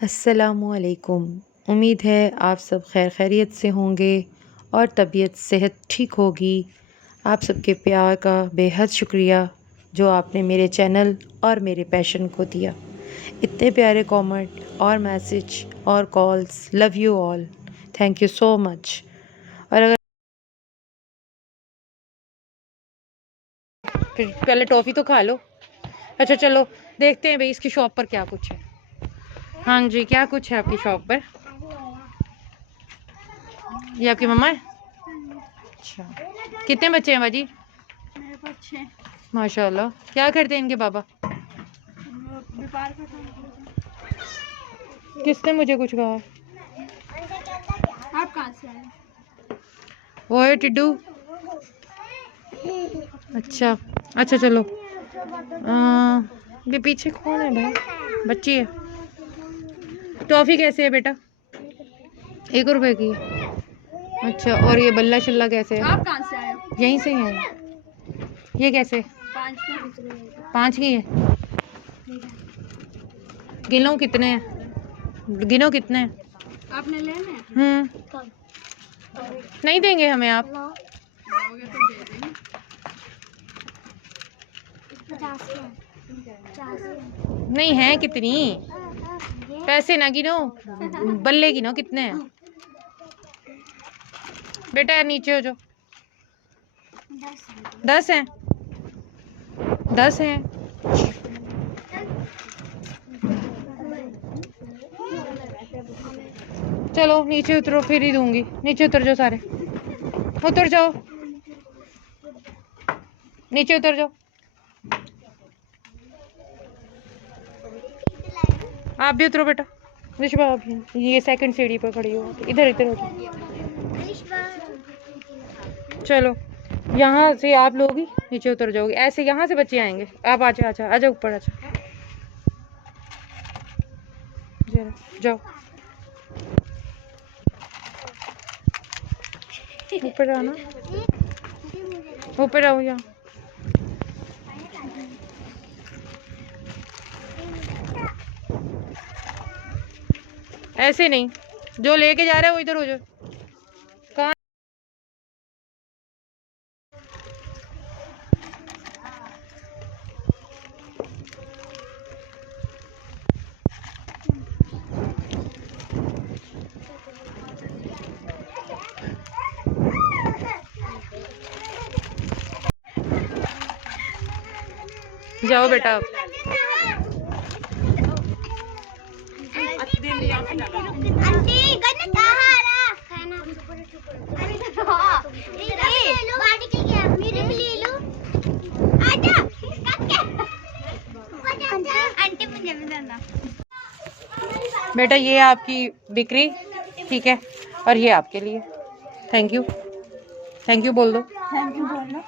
अस्सलामुअलैकुम। उम्मीद है आप सब खैर खैरियत से होंगे और तबीयत सेहत ठीक होगी। आप सबके प्यार का बेहद शुक्रिया जो आपने मेरे चैनल और मेरे पैशन को दिया। इतने प्यारे कमेंट और मैसेज और calls, love you all, thank you so much. और अगर फिर पहले टॉफ़ी तो खा लो। अच्छा चलो देखते हैं भाई इसकी शॉप पर क्या कुछ है। हाँ जी, क्या कुछ है आपकी शॉप पर? ये आपकी मम्मा है? अच्छा, कितने बच्चे हैं बाजी? मेरे पास 6। माशाल्लाह। क्या करते हैं इनके पापा? व्यापार का काम करते हैं। किसने मुझे कुछ कहा? आप कहाँ से आए? वो है टिड्डू। अच्छा अच्छा चलो। ये पीछे कौन है भाई? बच्ची है। टॉफ़ी कैसे है बेटा? 1 रुपए की। अच्छा, और ये बल्ला शल्ला कैसे है? आप कहाँ से आए हो? यहीं से ही है। ये कैसे? 5 का। 5 की है। गिनो कितने हैं? गिनो कितने हैं? आपने लेने हैं? नहीं देंगे हमें आप? लोगे तो दे देंगे। 50 नहीं है कितनी? पैसे ना गिनो, बल्ले गिनो कितने हैं। बेटा नीचे हो जाओ। 10 हैं। 10 हैं। चलो नीचे उतरो, फिर ही दूंगी। नीचे उतर जाओ सारे, उतर जाओ, नीचे उतर जाओ। आप भी उतरो बेटा। रिशबा आप भी। ये सेकंड सीढ़ी पर खड़ी हो, इधर इधर हो जाओ। चलो यहाँ से आप लोग ही नीचे उतर जाओगे, ऐसे यहाँ से बच्चे आएंगे। आप आजा आजा आजा, ऊपर आजा, जाओ ऊपर आना, ऊपर आओ। यहाँ ऐसे नहीं, जो लेके जा रहा है वो इधर हो जाओ। कहाँ? जाओ बेटा आप। बेटा ये आपकी बिक्री, ठीक है, और ये आपके लिए। थैंक यू, थैंक यू बोल दो। थैंक यू बोलो।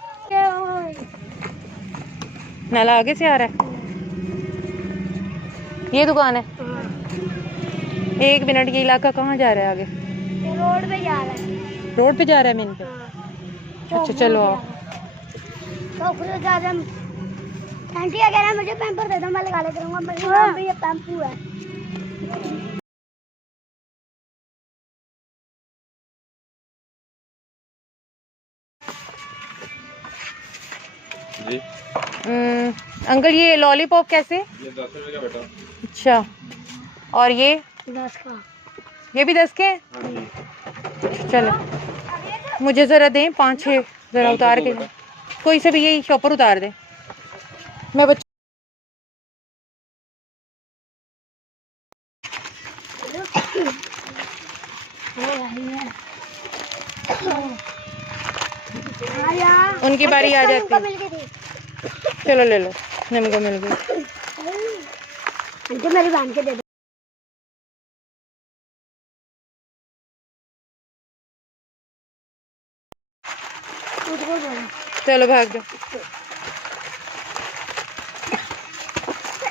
नाला आगे से आ रहा है। ये दुकान है। 1 मिनट, ये इलाका कहाँ जा रहा है आगे? रोड पे जा रहा है। रोड पे जा रहा है मेन पे। अच्छा चलो आओ। तो जा रहा आंटी अगर मुझे पैम्पर दे दो, मैं लगा ले करूंगा। मेरे नाम पे ये पैम्पू है। जी अंकल ये लॉलीपॉप कैसे? ये 10 रुपए का बेटा। अच्छा, और ये 10 का। ये भी 10 के हैं? हाँ जी। चलो मुझे ज़रा दें 5-6 ज़रा उतार के। कोई से भी यही शॉपर उतार दें। मैं बच्चे उनकी बारी आ जाती है। चलो ले लो, निम्को मिल गई। आंटी मेरी बहन के दे दो। चलो भाग जाओ,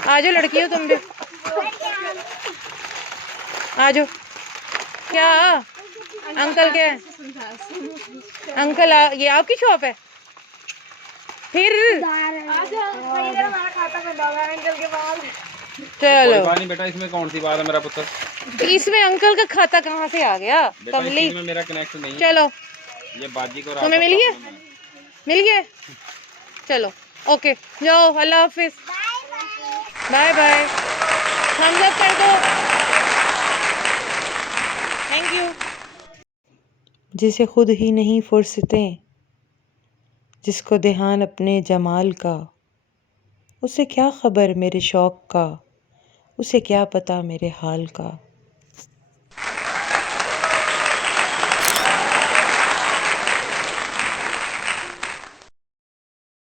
आ जाओ लड़की हो तुम भी, आ जाओ। क्या अंकल क्या है? अंकल ये आपकी शॉप है? फिर हमारा खाता में अंकल के पास। कोई चलो बात नहीं बेटा, इसमें कौन सी बात है मेरा पुत्र। इसमें अंकल का खाता कहाँ से आ गया? बेटा इस कमली चीज में मेरा कनेक्ट नहीं है। चलो ये बाजी को तुम्हें मिल गया? मिल गया? चलो ओके जाओ, अल्लाह हाफिज, बाय बाय, थम्स अप कर दो, थैंक यू। जिसे खुद ही नहीं फुर्सतें, जिसको ध्यान अपने जमाल का, उसे क्या खबर मेरे शौक़ का, उसे क्या पता मेरे हाल का।